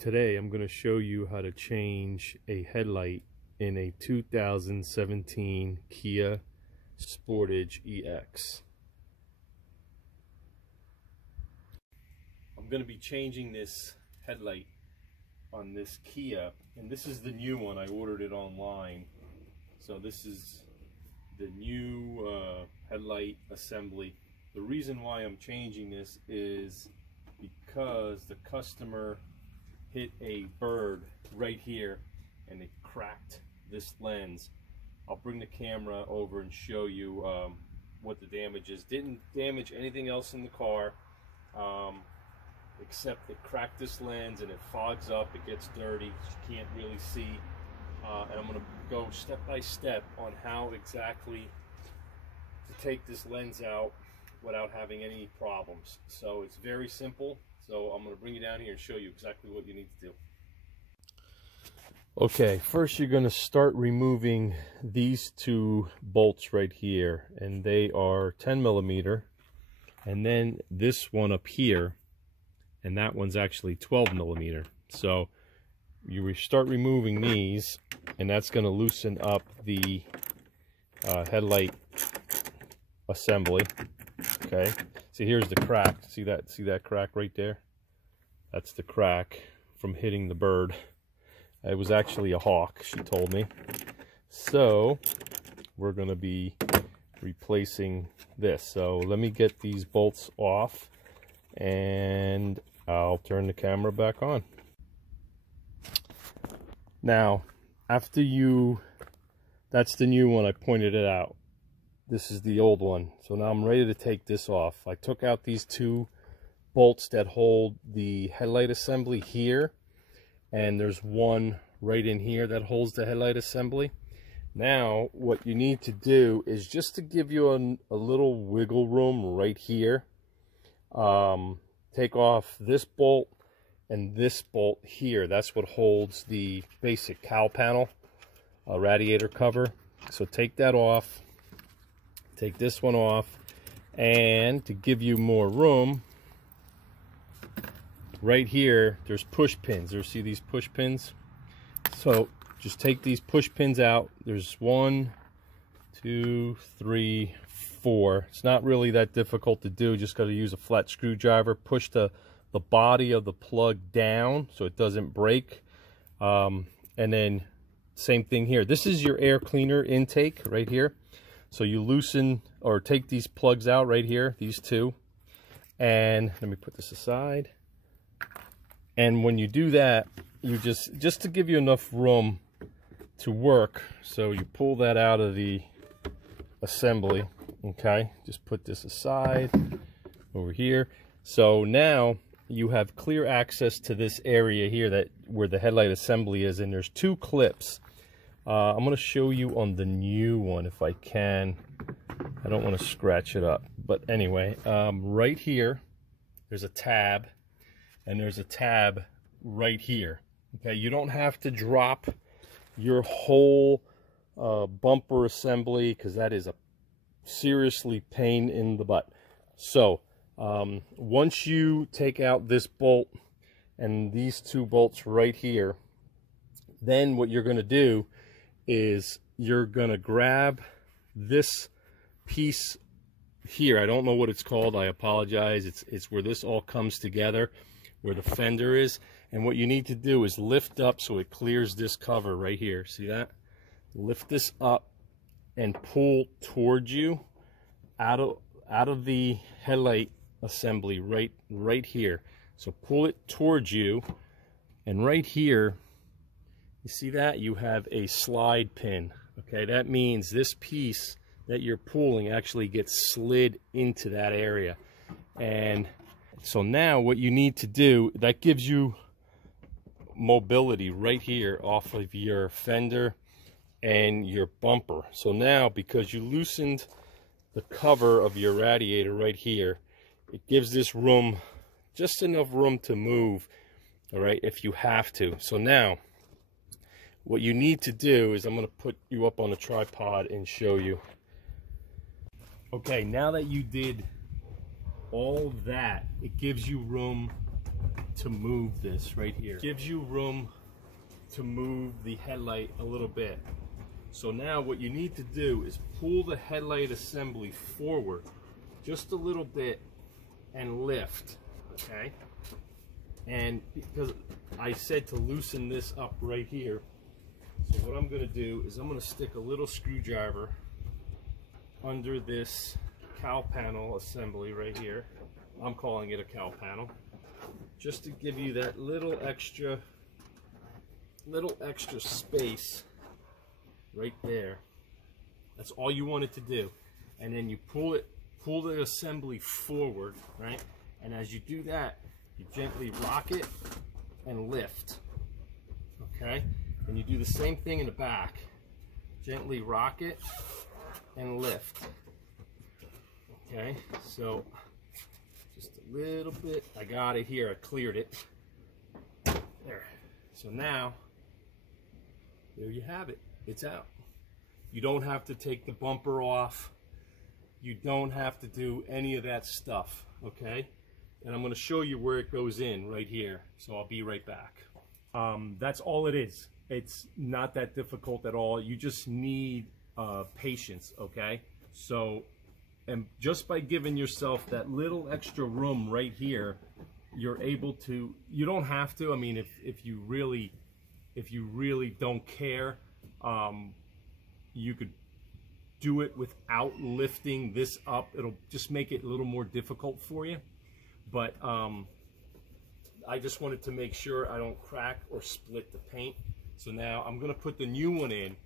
Today I'm going to show you how to change a headlight in a 2017 Kia Sportage EX. I'm going to be changing this headlight on this Kia, and this is the new one. I ordered it online, so this is the new headlight assembly. The reason why I'm changing this is because the customer hit a bird right here and it cracked this lens. I'll bring the camera over and show you what the damage is. Didn't damage anything else in the car, except it cracked this lens and it fogs up, it gets dirty, you can't really see. And I'm going to go step by step on how exactly to take this lens out without having any problems. So it's very simple. So I'm going to bring you down here and show you exactly what you need to do. Okay, first you're going to start removing these two bolts right here, and they are 10 millimeter, and then this one up here, and that one's actually 12 millimeter. So you start removing these, and that's going to loosen up the headlight assembly. Okay, see, here's the crack. See that crack right there? That's the crack from hitting the bird. It was actually a hawk, she told me. So we're going to be replacing this. So let me get these bolts off and I'll turn the camera back on. Now, that's the new one. I pointed it out. This is the old one. So now I'm ready to take this off. I took out these two bolts that hold the headlight assembly here, and there's one right in here that holds the headlight assembly. Now what you need to do is just to give you a little wiggle room right here, take off this bolt and this bolt here. That's what holds the basic cowl panel radiator cover. So take that off, take this one off, and to give you more room, right here there's push pins. See these push pins? So just take these push pins out. There's 1, 2, 3, 4. It's not really that difficult to do. Just got to use a flat screwdriver, push the body of the plug down so it doesn't break, and then same thing here. This is your air cleaner intake right here. So you loosen or take these plugs out right here, these two, and let me put this aside. And when you do that, you just to give you enough room to work, so you pull that out of the assembly. Okay, just put this aside over here. So now you have clear access to this area here where the headlight assembly is, and there's two clips. I'm going to show you on the new one if I can. I don't want to scratch it up, but anyway, right here there's a tab, and there's a tab right here. Okay, you don't have to drop your whole bumper assembly, because that is a seriously pain in the butt. So once you take out this bolt and these two bolts right here, then what you're going to do is you're going to grab this piece here. I don't know what it's called, I apologize. It's where this all comes together, where the fender is. And what you need to do is lift up so it clears this cover right here. See that? Lift this up and pull towards you out of the headlight assembly right here. So pull it towards you, and right here, you see that? You have a slide pin. Okay, that means this piece that you're pulling actually gets slid into that area. And so now what you need to do, that gives you mobility right here off of your fender and your bumper. So now, because you loosened the cover of your radiator right here, it gives this room, just enough room to move, all right, if you have to. So now what you need to do is, I'm going to put you up on a tripod and show you. Okay, now that you did all that, it gives you room to move this right here. Gives you room to move the headlight a little bit. So now what you need to do is pull the headlight assembly forward just a little bit and lift, okay? And because I said to loosen this up right here, so what I'm going to do is I'm going to stick a little screwdriver under this cowl panel assembly right here. I'm calling it a cowl panel, just to give you that little extra space right there. That's all you want it to do. And then you pull the assembly forward, right? And as you do that, you gently rock it and lift, okay? And you do the same thing in the back. Gently rock it and lift, okay? So just a little bit. I got it here. I cleared it. There. So now, there you have it. It's out. You don't have to take the bumper off. You don't have to do any of that stuff, okay? And I'm going to show you where it goes in right here. So I'll be right back. That's all it is. It's not that difficult at all. You just need patience, okay? So, and just by giving yourself that little extra room right here, you're able to, you don't have to, I mean, if you really don't care, you could do it without lifting this up. It'll just make it a little more difficult for you. But I just wanted to make sure I don't crack or split the paint. So now I'm going to put the new one in,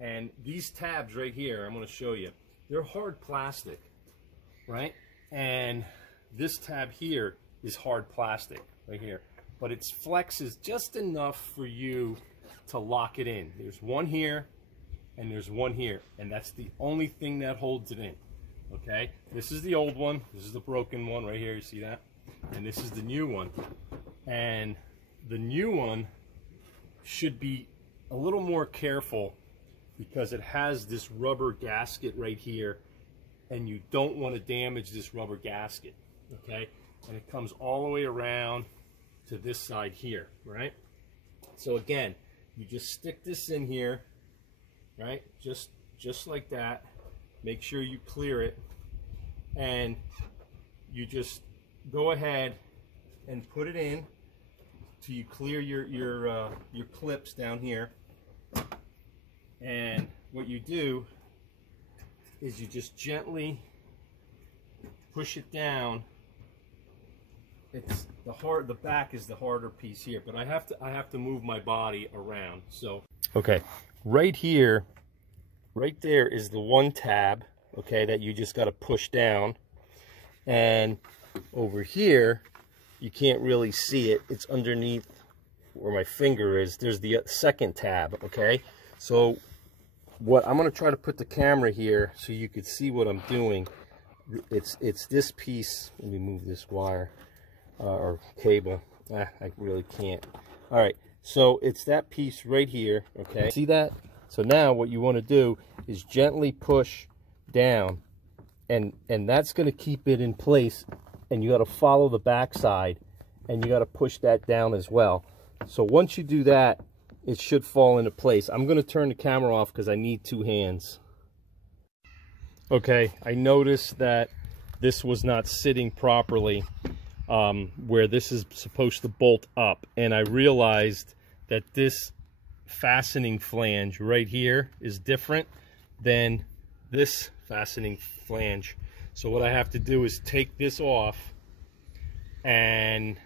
and these tabs right here, I'm going to show you. They're hard plastic, right? And this tab here is hard plastic right here, but it flexes just enough for you to lock it in. There's one here and there's one here, and that's the only thing that holds it in, okay? This is the old one. This is the broken one right here. You see that? And this is the new one. And the new one should be a little more careful because it has this rubber gasket right here, and you don't want to damage this rubber gasket, okay? And it comes all the way around to this side here, right? So again, you just stick this in here, right? Just like that. Make sure you clear it, and you just go ahead and put it in till you clear your clips down here. And what you do is you just gently push it down. It's the back is the harder piece here, but I have to move my body around. So okay, right here, right there is the one tab, okay, that you just got to push down. And over here, you can't really see it. It's underneath where my finger is. There's the second tab, okay? So what I'm going to try to put the camera here so you could see what I'm doing. It's this piece. Let me move this wire or cable. I really can't. All right, so it's that piece right here, okay? See that? So now what you want to do is gently push down, and that's going to keep it in place. And you got to follow the back side, and you got to push that down as well. So once you do that, it should fall into place. I'm going to turn the camera off because I need two hands. Okay, I noticed that this was not sitting properly where this is supposed to bolt up, and I realized that this fastening flange right here is different than this fastening flange. So what I have to do is take this off and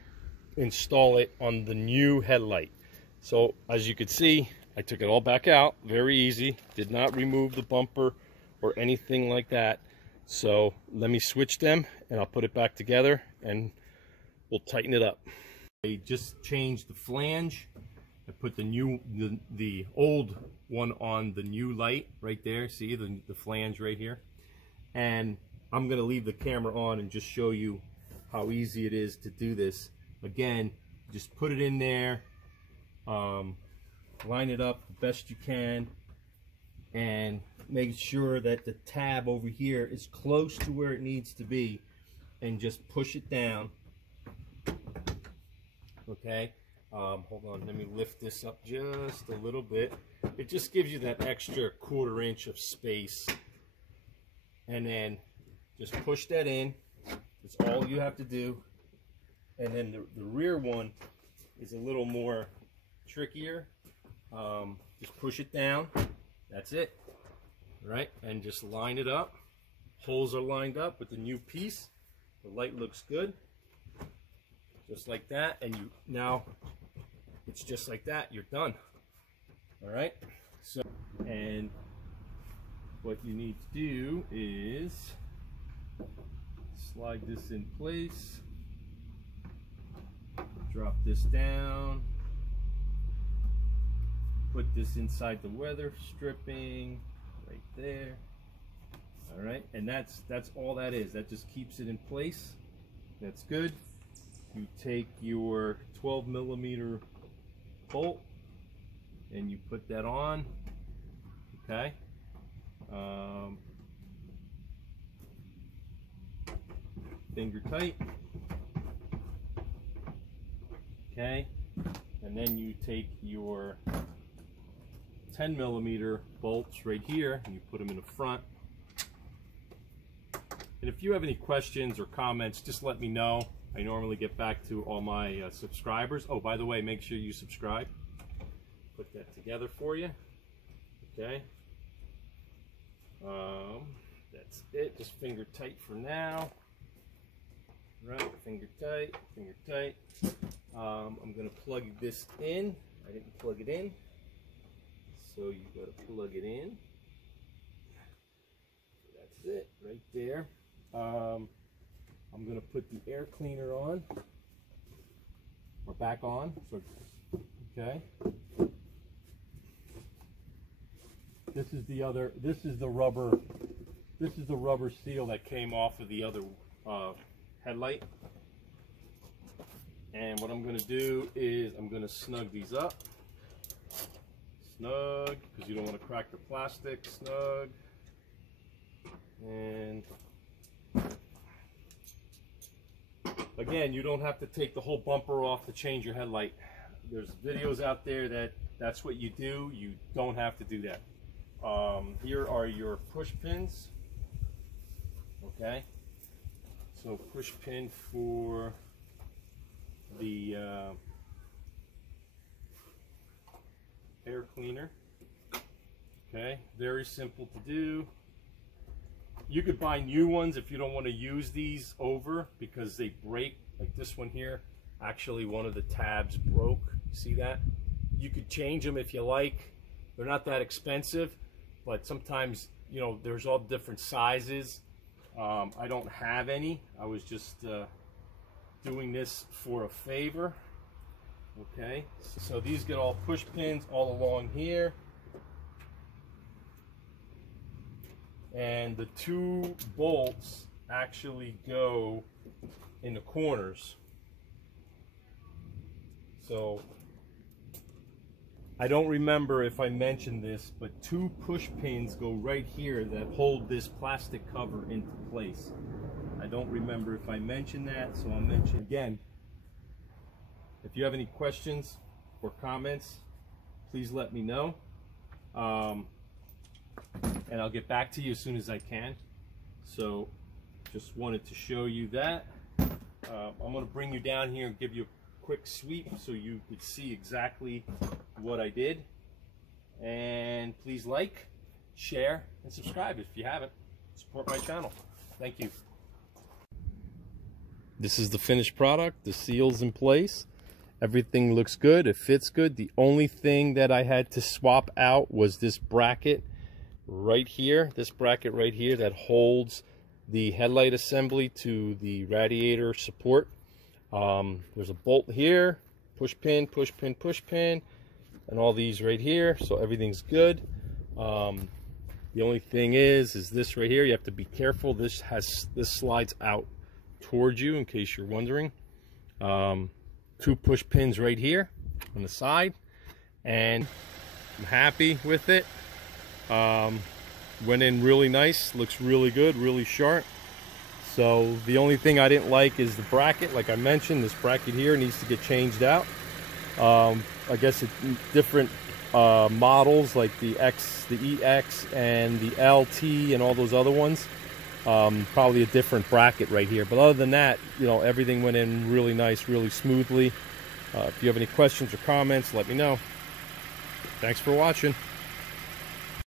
install it on the new headlight. So as you can see, I took it all back out. Very easy. Did not remove the bumper or anything like that. So let me switch them and I'll put it back together and we'll tighten it up. I just changed the flange. I put the old one on the new light right there. See the flange right here. And I'm going to leave the camera on and just show you how easy it is to do this. Again, just put it in there, line it up the best you can, and make sure that the tab over here is close to where it needs to be, and just push it down. Okay, hold on, let me lift this up just a little bit. It just gives you that extra 1/4 inch of space, and then just push that in. That's all you have to do. And then the rear one is a little more trickier. Just push it down. That's it. All right, and just line it up. Holes are lined up with the new piece. The light looks good. Just like that, and now it's just like that. You're done. All right. So, and what you need to do is slide this in place. Drop this down. Put this inside the weather stripping right there. All right, and that's all that is. That just keeps it in place. That's good. You take your 12mm bolt and you put that on. Okay. Finger tight. Okay, and then you take your 10mm bolts right here and you put them in the front. And if you have any questions or comments, just let me know. I normally get back to all my subscribers. Oh, by the way, make sure you subscribe. Put that together for you. Okay. That's it. Just finger tight for now. Right, finger tight, finger tight. I'm going to plug this in. I didn't plug it in, so you got to plug it in. That's it, right there. I'm going to put the air cleaner on, or back on. So, okay. This is the other. This is the rubber. This is the rubber seal that came off of the other headlight. And what I'm going to do is I'm going to snug these up. Snug, because you don't want to crack the plastic. Snug. And again, you don't have to take the whole bumper off to change your headlight. There's videos out there that's what you do. You don't have to do that. Here are your push pins. Okay. So push pin for the air cleaner. Okay, very simple to do. You could buy new ones if you don't want to use these over because they break, like this one here. Actually, one of the tabs broke. See that? You could change them if you like. They're not that expensive, but sometimes, you know, there's all different sizes. I don't have any. I was just doing this for a favor. Okay, so these get all push pins all along here, and the 2 bolts actually go in the corners. So I don't remember if I mentioned this, but 2 push pins go right here that hold this plastic cover into place. I don't remember if I mentioned that, so I'll mention again. If you have any questions or comments, please let me know. And I'll get back to you as soon as I can. So just wanted to show you that. I'm going to bring you down here and give you a quick sweep so you could see exactly what I did. And please like, share, and subscribe if you haven't. Support my channel. Thank you. This is the finished product. The seal's in place. Everything looks good. It fits good. The only thing that I had to swap out was this bracket right here. This bracket right here that holds the headlight assembly to the radiator support. There's a bolt here, push pin, push pin, push pin, and all these right here. So everything's good. The only thing is this right here. You have to be careful. This slides out towards you, in case you're wondering. 2 push pins right here on the side, and I'm happy with it. Went in really nice, looks really good, really sharp. So the only thing I didn't like is the bracket. Like I mentioned, this bracket here needs to get changed out. I guess different models like the EX and the LT and all those other ones, probably a different bracket right here. But other than that, you know, everything went in really nice, really smoothly. If you have any questions or comments, let me know. Thanks for watching.